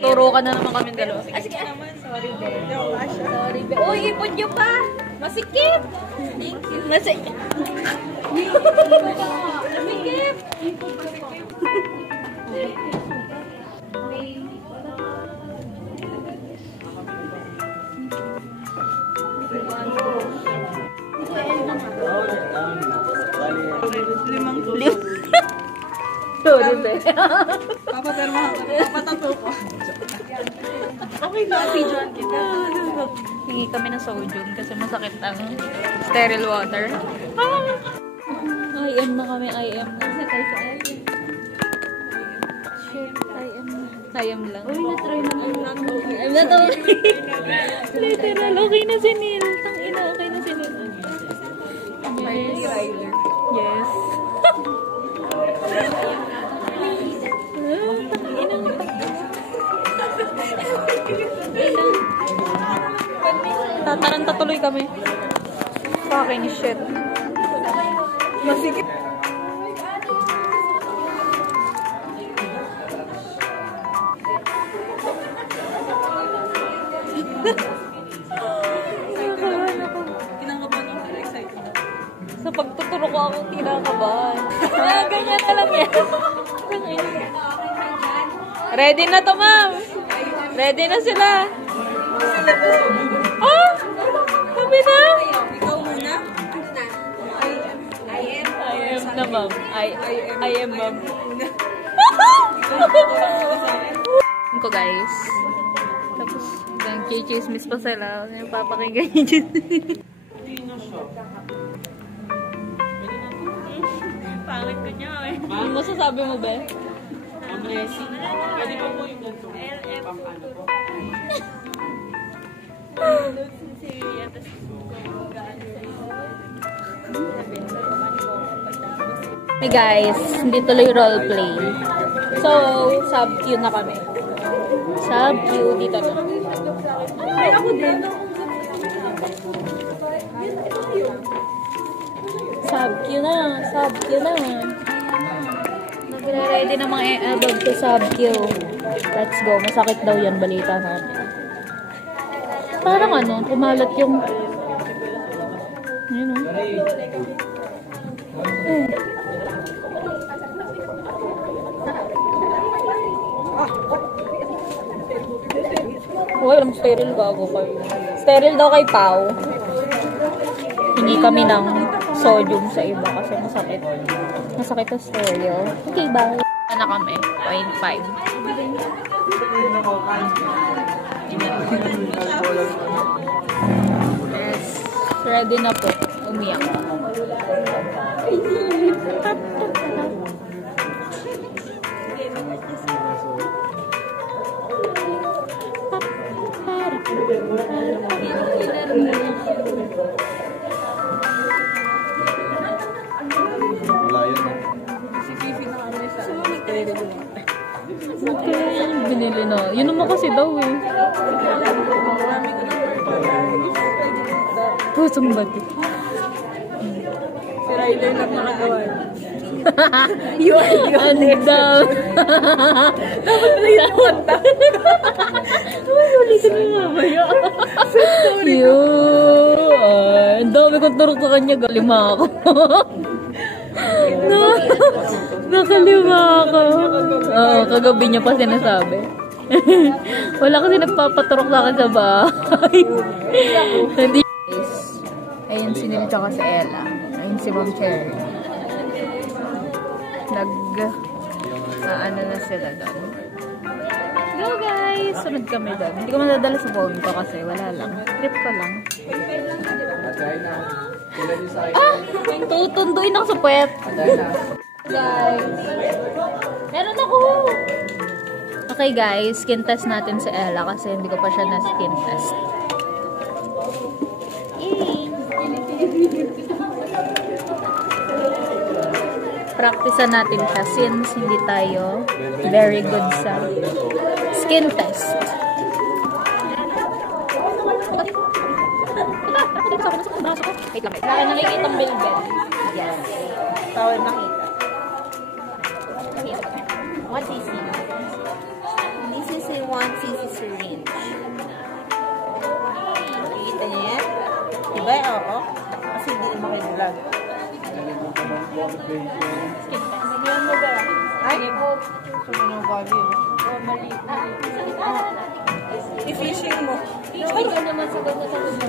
Turo ka na naman kami dalawa. Sige naman, sorry, be. Sorry, be. Uy, ipon nyo pa! Masikip! Thank you. Masikip! Masikip! Sorry, be. Papatato ko. Okay na, videoan kita. Hingi kami ng sodium kasi masakit ang sterile water. IM na kami, IM na. IM lang. Uy, na-try na lang. I'm not okay. Literal, okay na si Neil. Tangina, okay na si Neil. Yes. Yes. Tataranta tuloy kami. Fucking shit. Masikip. Kinakabahan ako, excited. Sa pagtuturo ko akong kinakabahan. Ganyan na lang yan. Ready na to, ma'am. Ready na sila. Ah! Sabi na. Ikaw muna. I am na, ma'am. I am, ma'am. Ko, guys. Tapos, hanggang chichismis pa sila. Yung papakinggan nyo dyan. Pangit ko niya, eh. Ano masasabi mo, be? Blessing. Pwede pa po yung ganito. Hey guys, hindi tuloy roleplay. So, sub-Q na kami. Sub-Q, dito na. Ay, ako din. Sub-Q na, sub-Q na. Nagre-ready na mga above to sub-Q. Let's go, masakit daw yan, balita natin. Parang ano, kumalat yung... Ayun o. Uy, alam sterile gago kayo. Sterile daw kay Pao. Hingi kami ng sodium sa iba kasi masakit. Masakit ang stereo. Okay, bye. Na kami, 0.5. Yes. Ready na po. Umiyak. Binili na. Yun naman kasi daw eh. Pusong bati. Si Ryder lang nakagawa. You are the honest. Dapat na yung kanta. Ulitin mo mamaya. Yun. Ang dami kong turok sa kanya. Galima ako. Nakalima ako. Oo, kagabi niya pa sinasabi. Wala kasi nagpapaturok sa akin sa bahay. Hindi. Ayun si Neil tsaka si Ella. Ayun si Ma'am Cherry. Ano na sila doon. Go guys! Sunod kami doon. Hindi ko madadala sa phone ko kasi wala lang. Trip ko lang. Ah! Tutunduin ako sa puwet. Guys. Meron ako! Okay guys, skin test natin si Ella kasi hindi ko pa siya na skin test. Practicean natin siya since hindi tayo very good sa skin test. Wait lang. Wala nakikita ang bilbel. Yes. Tawag nakita. What is it? This is a 1 Sabihan mo ba? Ay? Sumunod bali. Mali. I-fishing mo. Fishing ka naman sa ganda sa ganda.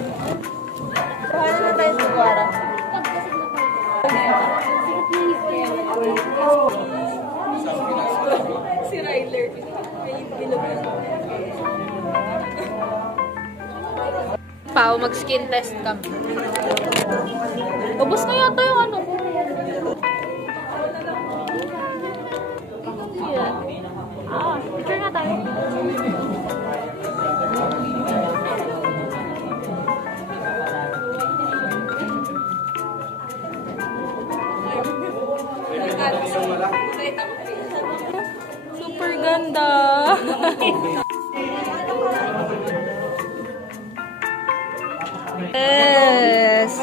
Paano na tayo sa Guara? Si Ryler. Pao, mag-skin test kami. Ubus na yata yung ano ko. Picture nga tayo. Super ganda. Yes.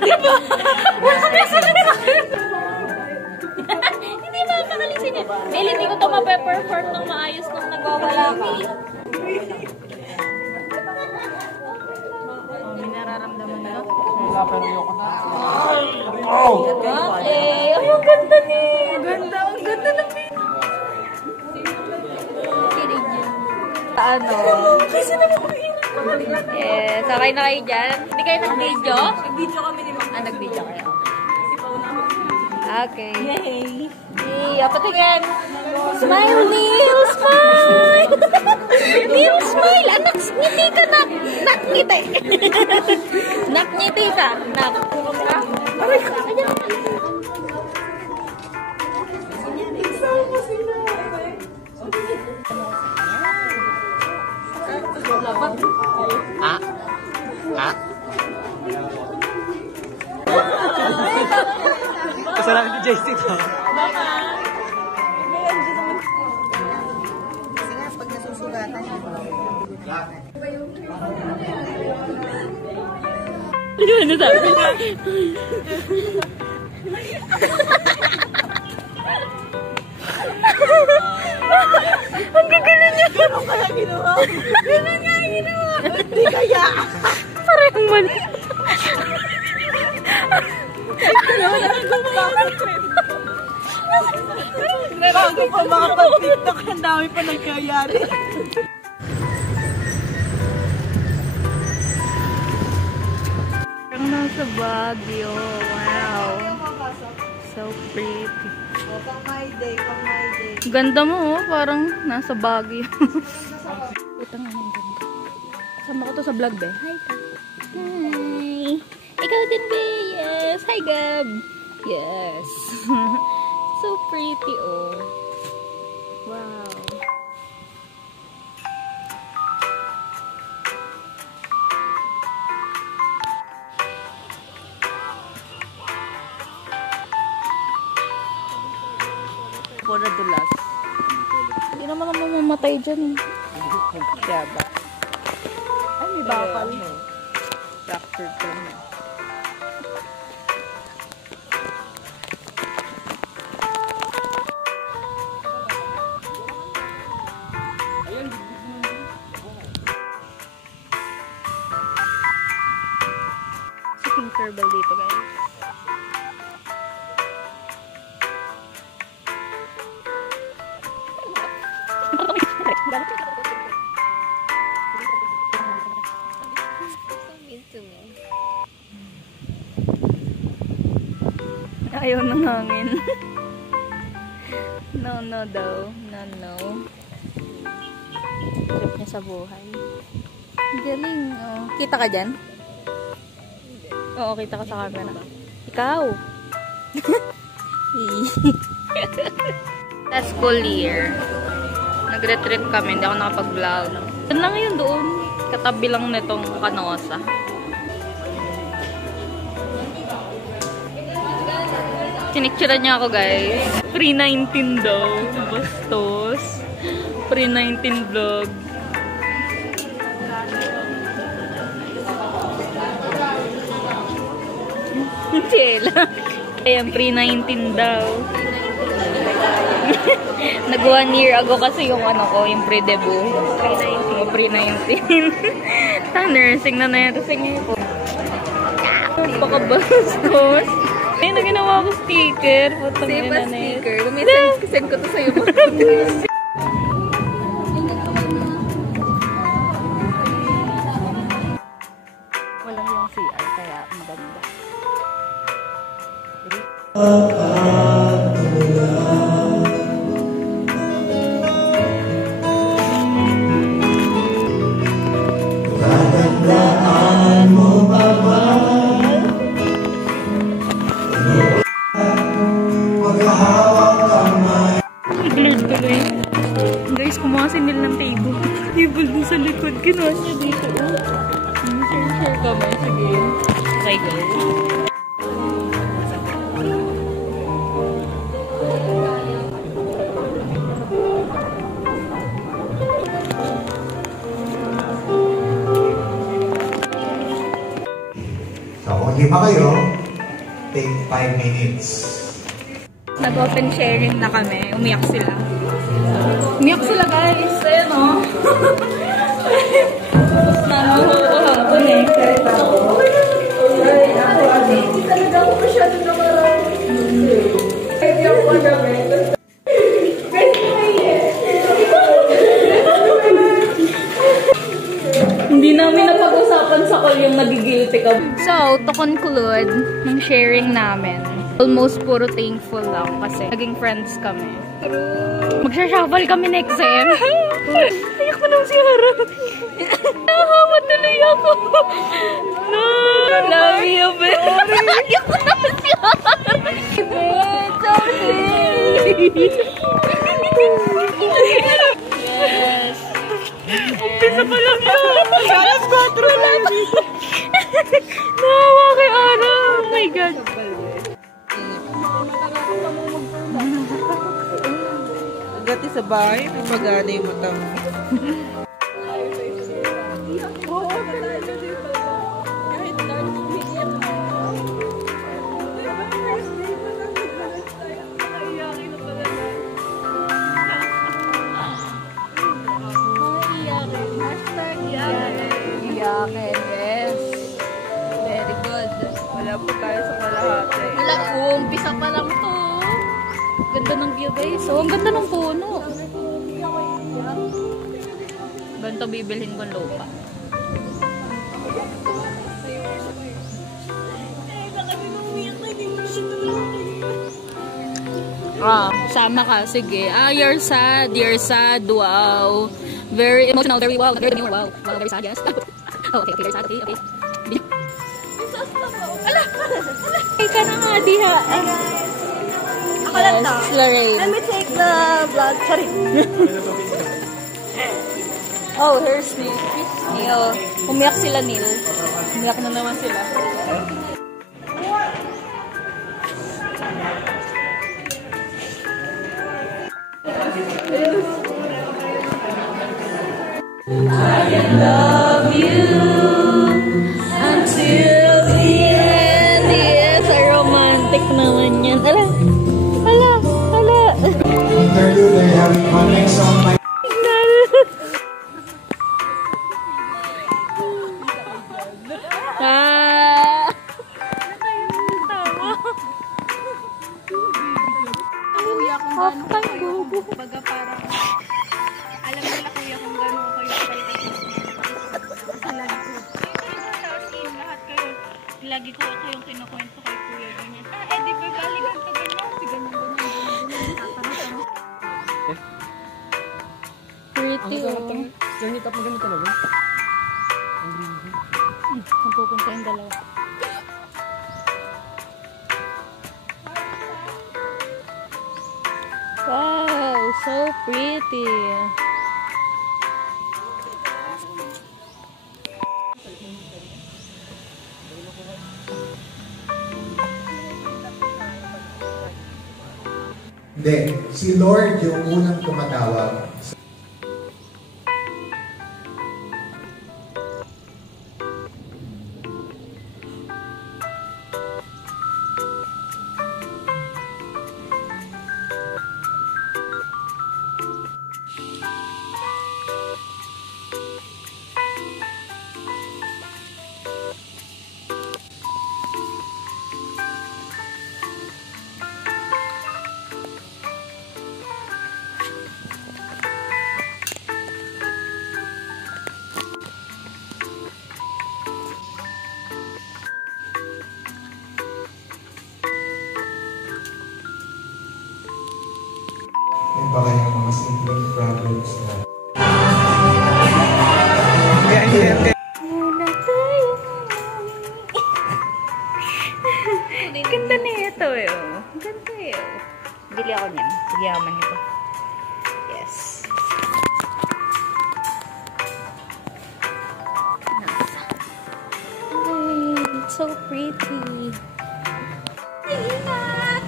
Diba? Hindi mapakalisin niya. Mel, hindi ko ito mape-perform ng maayos nung nagwawala ka. May nararamdaman na. Wala pa rin ako na. Okay. Ay, ang ganda ni. Ang ganda ng ano? Kasi naman Yes, sakay na kayo dyan. Hindi kayo nag-video? nag-video kami ni Mama. Nag-video kayo. Okay. Yay! Hey, patingin. Smile, Neil! Smile! Neil, smile! Anak, ngiti ka, nak! Nak, ngiti! Nak, ngiti ka! Nak! Aray ka! Kasalanan ni JC to. Ano sabi? Ang gagaling niya. Gano'n kaya ginawa? Gano'n nga ginawa? Hindi kaya. Parang mali. Bago pa makapag-tiktok, ang dami pa nagkayari. Parang nasa Baguio. Wow. So pretty. Pang my day, pang my day. Ganda mo, oh. Parang nasa Baguio. Putang ina, ang ganda. Sama ko to sa vlog, be. Hi, ka. Hi. Ikaw din, be. Yes. Hi, Gab. Yes. So pretty, oh. Wow. Pura dulas. Hindi naman ako mamamatay dyan. Kaya ba? Ay, may bakal. Fractured ko na. Siking turtle dito, guys. Ayaw ng hangin. No, no daw. No, no. Trip niya sa buhay. Galing. Oh. Kita ka dyan? Oo, kita ka sa camera. Ikaw. Last school year. Nag-retreat kami. Hindi ako nakapag-vlog. Yan lang yun doon. Katabi lang nitong Canosa. Siniktura niya ako, guys. Free 19 daw. Bastos. Free 19 vlog. Chela. Ayan, free 19 daw. Nag 1 year ago kasi yung ano ko, yung pre-debut. Free 19. Ta nursing na nursing niya po. Baka bastos. Ay, na ginawa ko sticker. Save as sticker. Send ko to sa'yo. Walang yung CR, kaya maganda. Blurred tuloy. Guys, kumuha si Neil ng table. Table dun sa likod. Ginawa niya dito. Share kami. Sige. Okay, guys. So, kung lima kayo, take 5 minutes. Nag-open sharing na kami. Umiyak sila. Umiyak sila, guys. Ayun, no? Namuhapon eh. Talaga ako masyado na marami. Hindi namin napag-usapan sa call yung nagigilty ka. So, to conclude, yung sharing namin, almost puro thankful lang kasi naging friends kami. Magsha-shuffle kami next sem. Ayoko nang si Hara. Nakahawa tuloy ako. No, love you, babe. Ayoko nang si Hara. Yes. Umpisa pa lang yun. Alas 4 lang. Nahawa kay Ara. Oh my God. Agad sa bahay, may magana yung matang. Iyakin, yes. Very good. Wala po tayo sa kalahati. Wala po, umpisa pa lang to. Ganda ng view, guys. Oh, ang ganda ng puno. Ganito bibilhin kong lupa. Sama ka. Sige. You're sad. You're sad. Wow. Very emotional. Very wow. Very wow. Wow, very sad. Yes. Oh, okay. Very sad. Okay. Okay. Ay ka na nga, diha. Ako lang to. Lorraine. Let me take the vlog. Sorry. Oh, here's Neil. Neil. Umiyak sila, Neil. Umiyak na naman sila. I love you until the end. Yes, romantic naman yan. Ala, ala, ala. Interview, they're having comments on my... Kuya kung gano'n kayo. Baga parang, alam nila kuya kung gano'n kayo. Kasi lagi ko. Lahat kayo. Lagi ko kayong kinukwento kay kuya. Ganyan. Di ba balikan ka ganyan? Si ganyan. Pretty, oh. Ganito pa ganito talaga. Saan pupunta yung dalawa? Wow, so pretty. Hindi, si Lord yung unang tumatawag. Muna tayo. Ganda na ito eh. Oh. Ganda eh. Oh. Bili ako niyan. Yaman ito. Yes. Ay, it's so pretty. Ay, ingat!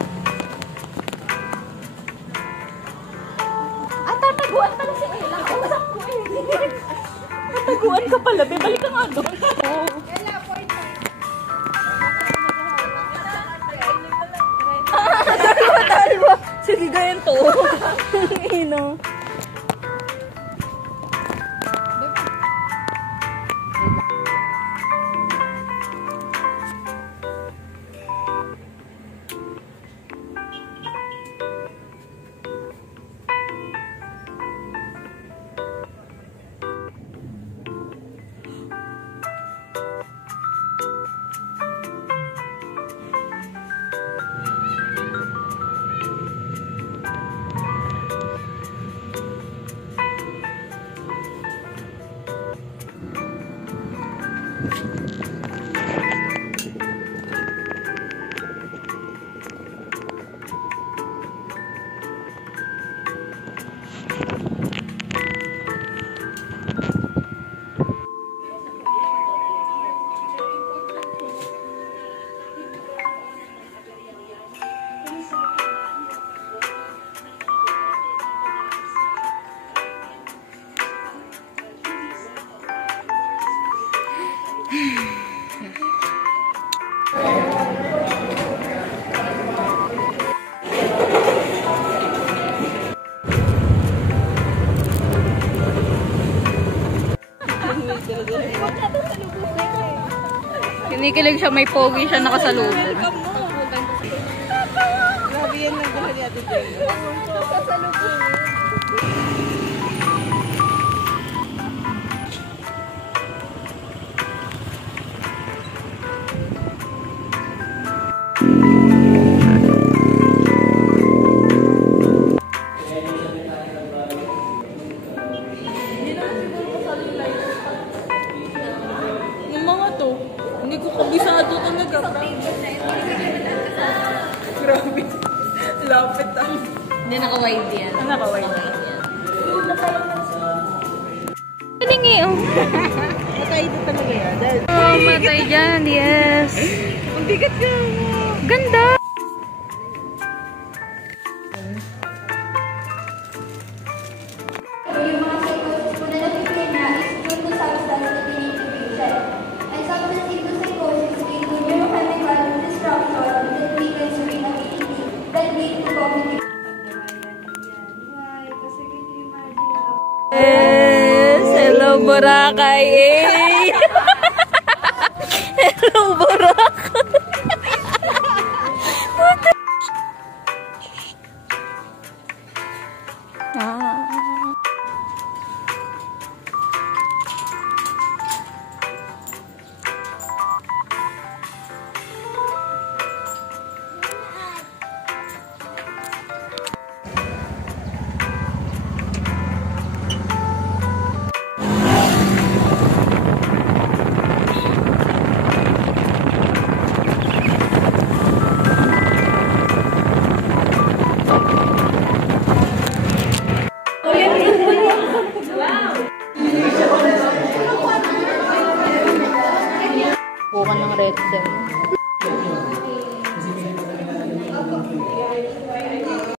Tataguan pala si Ella. Kausap ko eh. Tataguan ka pala. Balik ka nga doon. Dalawa. Sige, ganyan to. Ino. Kinikilig siya, may pogi siya nakasalubong. Grabe yan lang dahil yata tayo. Yung mga to, hindi ko kabisado talaga. Grabe. Lapit ah. Hindi naka-wide yan. Naka-wide yan. Galingi, oh. Matay ito talaga yan. Dahil Oh, matay dyan, yes. ang bigat ka. Ganda! Yung mga psychosis po na natin na is due to substance dehydration. And substance into psychosis lead to neurochemical disruption in the brain and brain ability that lead to cognitive. Yes! Hello, Boracay! Eh! Hello, Boracay! What the... Bukan ng red cell.